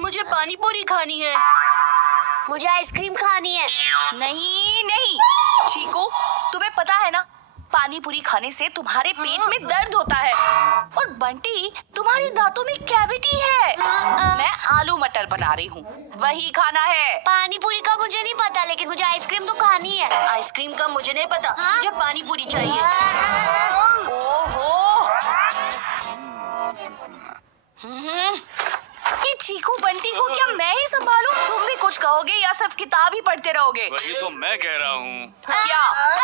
मुझे पानी पूरी खानी है। मुझे आइसक्रीम खानी है। नहीं नहीं चीकू, तुम्हें पता है ना, पानी पूरी खाने से तुम्हारे पेट में दर्द होता है। और बंटी, तुम्हारे दांतों में कैविटी है। मैं आलू मटर बना रही हूँ, वही खाना है। पानी पूरी का मुझे नहीं पता, लेकिन मुझे आइसक्रीम तो खानी है। आइसक्रीम का मुझे नहीं पता, मुझे पानी पूरी चाहिए। ओहो, ये चीकू बंटी को क्या मैं ही संभालूं? तुम भी कुछ कहोगे या सिर्फ किताब ही पढ़ते रहोगे? वही तो मैं कह रहा हूँ। क्या?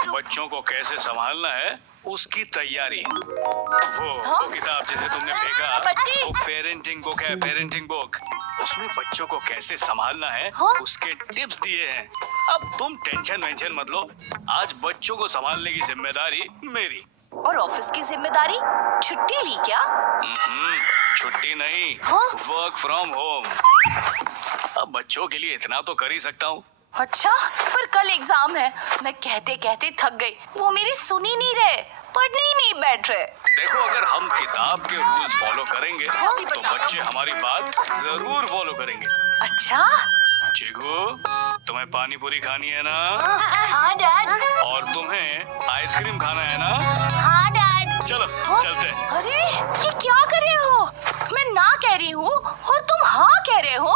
बच्चों को कैसे संभालना है उसकी तैयारी। वो किताब जिसे तुमने फेंका, वो पेरेंटिंग बुक है, पेरेंटिंग बुक। उसमें बच्चों को कैसे संभालना है उसके टिप्स दिए हैं। अब तुम टेंशन वेंशन मत लो, आज बच्चों को संभालने की जिम्मेदारी मेरी। और ऑफिस की जिम्मेदारी? छुट्टी ली क्या? छुट्टी नहीं, वर्क फ्रॉम होम। अब बच्चों के लिए इतना तो कर ही सकता हूँ। अच्छा, पर कल एग्जाम है। मैं कहते कहते थक गई, वो मेरी सुन ही नहीं रहे, पढ़ने ही नहीं बैठ रहे। देखो, अगर हम किताब के रूल्स फॉलो करेंगे तो बच्चे हमारी बात जरूर फॉलो करेंगे। अच्छा? चीकू, तुम्हें पानी पूरी खानी है ना? हाँ डैड। और तुम्हें आइसक्रीम खाना है ना? हाँ डैड। चलो चलते हैं। अरे ये क्या कर रहे हो? मैं ना कह रही हूँ और तुम हाँ कह रहे हो।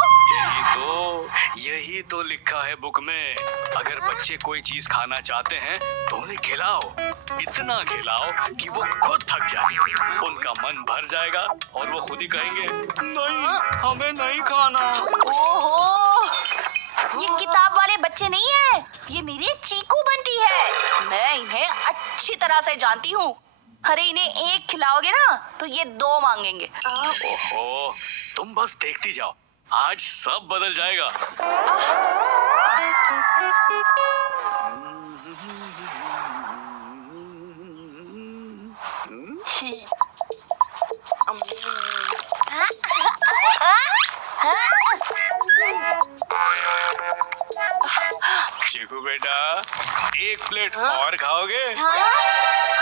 यही तो लिखा है बुक में। अगर बच्चे कोई चीज खाना चाहते हैं तो उन्हें खिलाओ, इतना खिलाओ कि वो खुद थक जाए, उनका मन भर जाएगा और वो खुद ही कहेंगे नहीं, हमें नहीं खाना। ओहो, ये किताब वाले बच्चे नहीं है, ये मेरे चीकू बंटी है। मैं इन्हें अच्छी तरह से जानती हूँ। अरे इन्हें एक खिलाओगे ना तो ये दो मांगेंगे। ओहो, तुम बस देखती जाओ, आज सब बदल जाएगा। चीकू बेटा, एक प्लेट और खाओगे?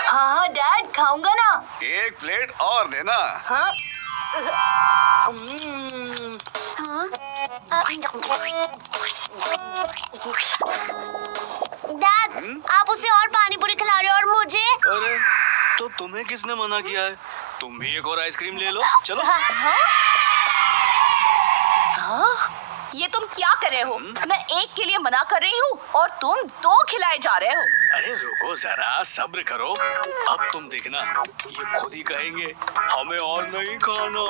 हाँ डैड, खाऊंगा ना। एक प्लेट और देना। हाँ? डैड, आप उसे और पानी पूरी खिला रहे हो और मुझे? अरे, तो तुम्हें किसने मना किया है? तुम भी एक और आइसक्रीम ले लो, चलो। हाँ? ये तुम क्या कर रहे हो? मैं एक के लिए मना कर रही हूँ और तुम दो खिलाए जा रहे हो। अरे रुको जरा, सब्र करो। अब तुम देखना, ये खुद ही कहेंगे हमें और नहीं खाना।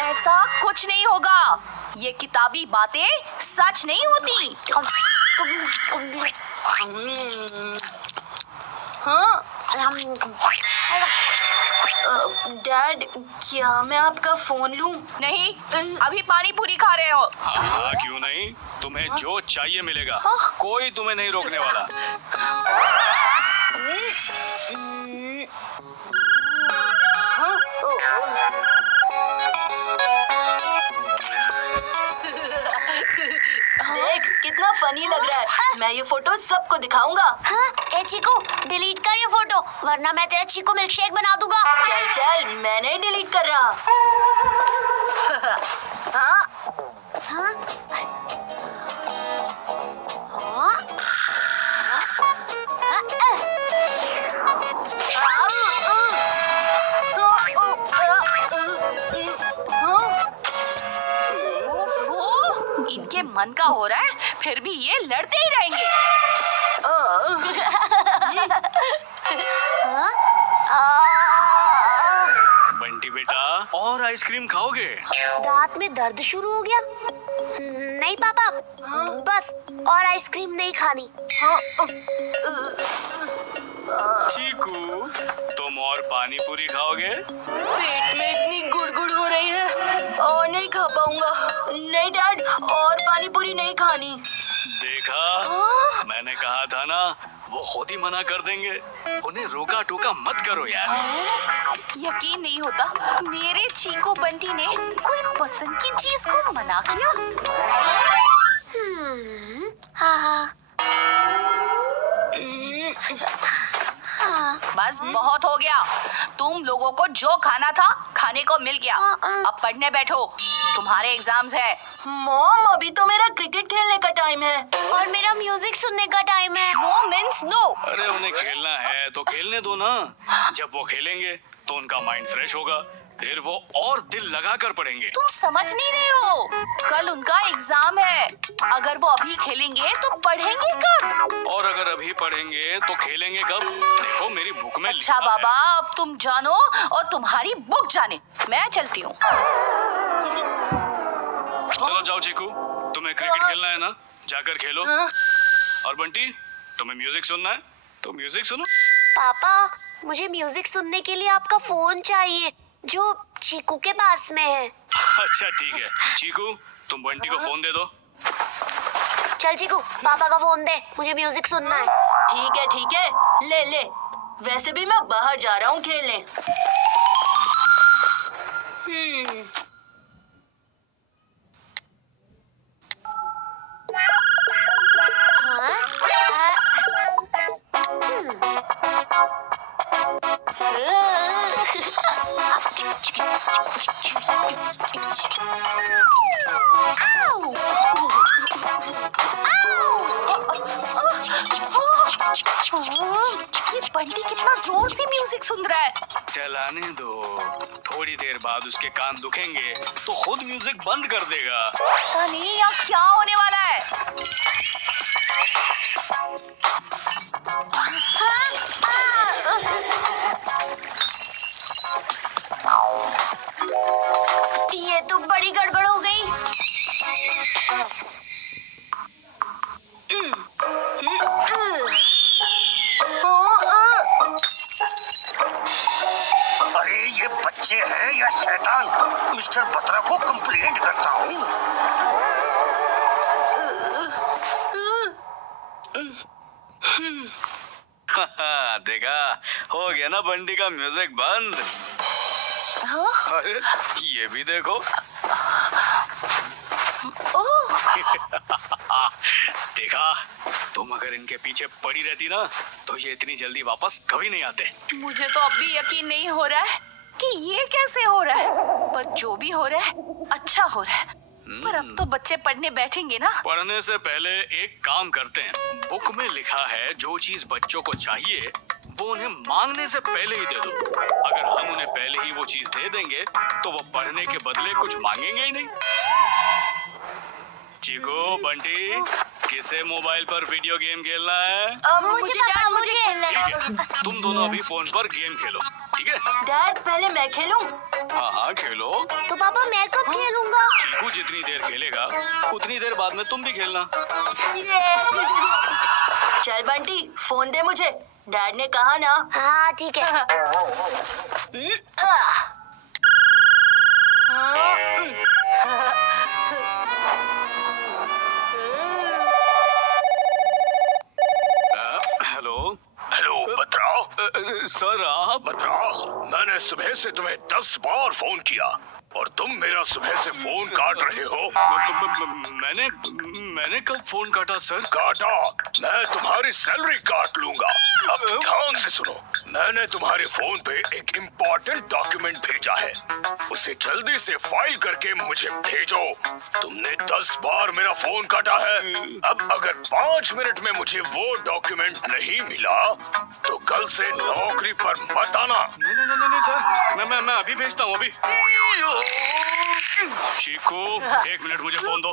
ऐसा कुछ नहीं होगा, ये किताबी बातें सच नहीं होती। हाँ? डैड, क्या मैं आपका फोन लूं? नहीं, अभी पानी पूरी खा रहे हो। हाँ, क्यों नहीं, तुम्हें जो चाहिए मिलेगा, कोई तुम्हें नहीं रोकने वाला। देख कितना फनी लग रहा है। मैं ये फोटो सबको दिखाऊंगा। हाँ? ए चीकू, डिलीट कर ये फोटो, वरना मैं तेरा चीकू मिल्कशेक बना दूंगा। चल चल, मैं नहीं डिलीट कर रहा। हाँ? हाँ? ओफो, इनके मन का हो रहा है, फिर भी ये लड़ते ही रहेंगे। बंटी बेटा, और आइसक्रीम खाओगे? दांत में दर्द शुरू हो गया? नहीं पापा, बस और आइसक्रीम नहीं खानी। चीकू, तुम और पानी पूरी खाओगे? पेट में इतनी गुड़गुड़ हो रही है और नहीं खा पाऊंगा। नहीं डैड, और पानी पूरी नहीं खानी। देखा, मैंने कहा था ना, वो खुद ही मना कर देंगे। उन्हें रोका टोका मत करो यार। यकीन नहीं होता, मेरे चीकू बंटी ने कोई पसंद की चीज को मना किया। हाँ। बस बहुत हो गया, तुम लोगों को जो खाना था खाने को मिल गया। अब पढ़ने बैठो। तुम्हारे एग्जाम्स हैं। मॉम अभी तो मेरा क्रिकेट खेलने का टाइम है। और मेरा म्यूजिक सुनने का टाइम है। No means no. अरे उन्हें खेलना है तो खेलने दो ना। जब वो खेलेंगे तो उनका माइंड फ्रेश होगा, फिर वो और दिल लगा कर पढ़ेंगे। तुम समझ नहीं रहे हो, कल उनका एग्जाम है। अगर वो अभी खेलेंगे तो पढ़ेंगे कब? और अगर अभी पढ़ेंगे तो खेलेंगे कब? देखो मेरी बुक में अच्छा लिखा बाबा, अब तुम जानो और तुम्हारी बुक जाने। मैं चलती हूँ। चलो जाओ चीकू, तुम्हें क्रिकेट खेलना है ना, जाकर खेलो। और बंटी, तुम्हें म्यूजिक सुनना है तो म्यूजिक सुनो। पापा, मुझे म्यूजिक सुनने के लिए आपका फोन चाहिए जो चीकू के पास में है। अच्छा ठीक है चीकू, तुम बंटी को फोन दे दो। चल चीकू, पापा का फोन दे, मुझे म्यूजिक सुनना है। ठीक है, ले ले। वैसे भी मैं बाहर जा रहा हूँ खेलने। ये बंटी कितना जोर से म्यूजिक सुन रहा है। चलाने दो, थोड़ी देर बाद उसके कान दुखेंगे तो खुद म्यूजिक बंद कर देगा। पता नहीं यहाँ क्या होने वाला है। ये तो बड़ी गड़बड़ हो गई। अरे ये बच्चे हैं या शैतान? मिस्टर बत्रा को कंप्लेंट करता हूँ। देखा, हो गया ना बंटी का म्यूजिक बंद। अरे ये भी देखो। देखा, तुम अगर इनके पीछे पड़ी रहती ना तो ये इतनी जल्दी वापस कभी नहीं आते। मुझे तो अब भी यकीन नहीं हो रहा है कि ये कैसे हो रहा है, पर जो भी हो रहा है अच्छा हो रहा है। पर अब तो बच्चे पढ़ने बैठेंगे ना। पढ़ने से पहले एक काम करते हैं, बुक में लिखा है जो चीज बच्चों को चाहिए वो उन्हें मांगने से पहले ही दे दो। अगर हम उन्हें पहले ही वो चीज दे देंगे तो वो पढ़ने के बदले कुछ मांगेंगे ही नहीं। चीकू, बंटी, किसे मोबाइल पर वीडियो गेम खेलना है? मुझे डैड, मुझे खेलना ठीक है, तुम दोनों अभी फोन पर गेम खेलो, ठीक है? डैड पहले मैं खेलूं। हाँ खेलो। तो पापा मैं कब खेलूंगा? चीकू जितनी देर खेलेगा उतनी देर बाद में तुम भी खेलना। चल बंटी, फोन दे मुझे, डैड ने कहा ना। हाँ ठीक है। हेलो। हेलो बतराओ। सर आप? बतराओ, मैंने सुबह से तुम्हें 10 बार फोन किया और तुम मेरा सुबह से फोन काट रहे हो। मैंने कब फोन काटा सर? काटा, मैं तुम्हारी सैलरी काट लूंगा। अब ध्यान से सुनो, मैंने तुम्हारे फोन पे एक इम्पोर्टेंट डॉक्यूमेंट भेजा है, उसे जल्दी से फाइल करके मुझे भेजो। तुमने 10 बार मेरा फोन काटा है। अब अगर 5 मिनट में मुझे वो डॉक्यूमेंट नहीं मिला तो कल से नौकरी पर मत आना। नहीं सर, मैं अभी भेजता हूँ अभी। चीकू, 1 मिनट मुझे फोन दो।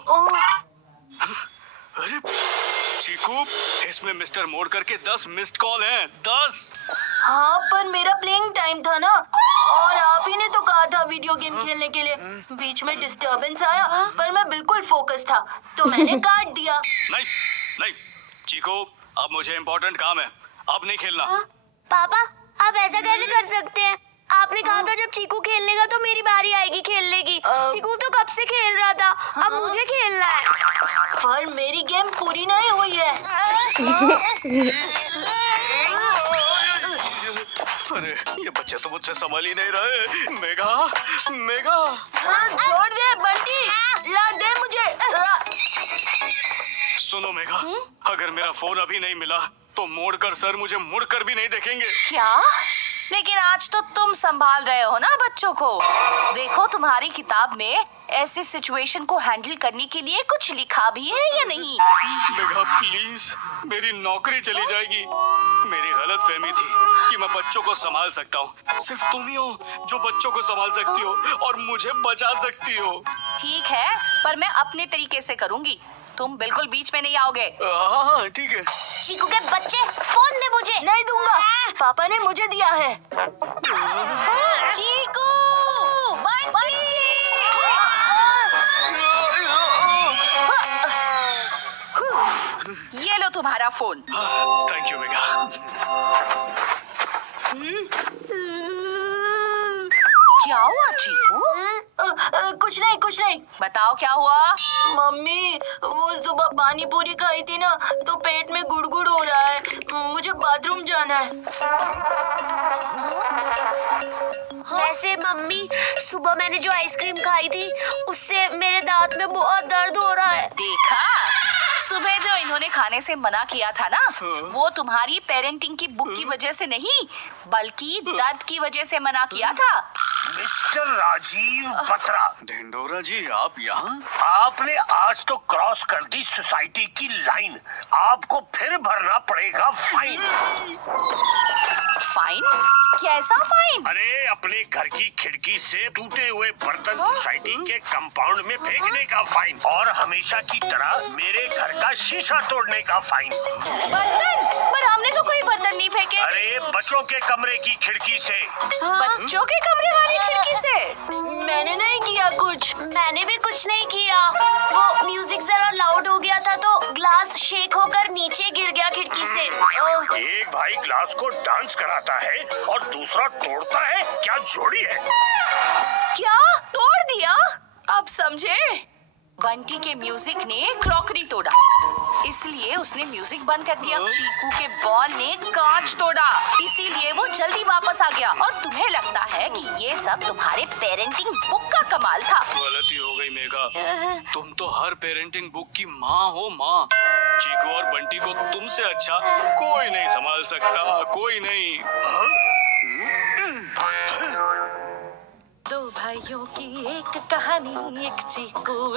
अरे चीकू, इसमें मिस्टर मोड़ करके 10 मिस्ड कॉल हैं। 10। हाँ पर मेरा प्लेइंग टाइम था ना, और आप ही ने तो कहा था वीडियो गेम खेलने के लिए। बीच में डिस्टरबेंस आया पर मैं बिल्कुल फोकस था तो मैंने काट दिया। नहीं चीकू, अब मुझे इम्पोर्टेंट काम है, अब नहीं खेलना। पापा, आप ऐसा कैसे कर सकते हैं? आपने कहा था जब चीकू खेलने का तो मेरी बारी आएगी खेलने की। चीकू तो कब से खेल रहा था, अब मुझे खेलना है। पर मेरी गेम पूरी नहीं हुई है। अरे ये बच्चे तो मुझसे संभल ही नहीं रहे। मेघा छोड़ दे बंटी, ला दे मुझे। सुनो मेघा, अगर मेरा फोन अभी नहीं मिला तो मोड़कर सर मुझे मुड़कर भी नहीं देखेंगे। क्या? लेकिन आज तो तुम संभाल रहे हो ना बच्चों को। देखो तुम्हारी किताब में ऐसे सिचुएशन को हैंडल करने के लिए कुछ लिखा भी है या नहीं? मेघा प्लीज, मेरी नौकरी चली जाएगी। मेरी गलत फहमी थी कि मैं बच्चों को संभाल सकता हूँ। सिर्फ तुम ही हो जो बच्चों को संभाल सकती हो और मुझे बचा सकती हो। ठीक है, पर मैं अपने तरीके से करूंगी। तुम बिल्कुल बीच में नहीं आओगे। हाँ ठीक है। चीकू के बच्चे, फोन दे मुझे। नहीं दूंगा, पापा ने मुझे दिया है। चीकू! बंटी! ये लो तुम्हारा फोन। Thank you Megha. क्या हुआ चीकू? कुछ नहीं कुछ नहीं। बताओ क्या हुआ? मम्मी, वो सुबह पानी पूरी खाई थी ना, तो पेट में गुड़गुड़ हो रहा है। मुझे बाथरूम जाना है। वैसे मम्मी, सुबह मैंने जो आइसक्रीम खाई थी उससे मेरे दांत में बहुत दर्द हो रहा है। देखा, सुबह जो इन्होंने खाने से मना किया था ना, वो तुम्हारी पेरेंटिंग की बुक की वजह से नहीं, बल्कि दर्द की वजह से मना किया था। मिस्टर राजीव बत्रा, ढिंडोरा जी, आप यहाँ? आपने आज तो क्रॉस कर दी सोसाइटी की लाइन। आपको फिर भरना पड़ेगा फाइन। फाइन? कैसा फाइन? अरे अपने घर की खिड़की से टूटे हुए बर्तन सोसाइटी के कंपाउंड में फेंकने का फाइन, और हमेशा की तरह मेरे घर का शीशा तोड़ने का फाइन। बर्तन? पर हमने तो कोई बर्तन नहीं फेंके। अरे बच्चों के कमरे की खिड़की से। बच्चों के कमरे वाली खिड़की से? मैंने नहीं किया कुछ। मैंने भी कुछ नहीं किया। वो म्यूजिक जरा लाउड हो गया था तो ग्लास शेक होकर नीचे गिर गया खिड़की से। एक भाई ग्लास को डांस कराता है और दूसरा तोड़ता है। क्या जोड़ी है? क्या तोड़ दिया? अब समझे? बंटी के म्यूजिक ने क्रॉकरी तोड़ा, इसलिए उसने म्यूजिक बंद कर दिया। चीकू के बॉल ने कांच तोड़ा, इसीलिए वो जल्दी वापस आ गया। और तुम्हें लगता है कि ये सब तुम्हारे पेरेंटिंग बुक का कमाल था? गलती हो गई मेघा। तुम तो हर पेरेंटिंग बुक की माँ हो, माँ। चीकू और बंटी को तुमसे अच्छा कोई नहीं संभाल सकता, कोई नहीं। दो भाइयों की एक कहानी, एक चीकू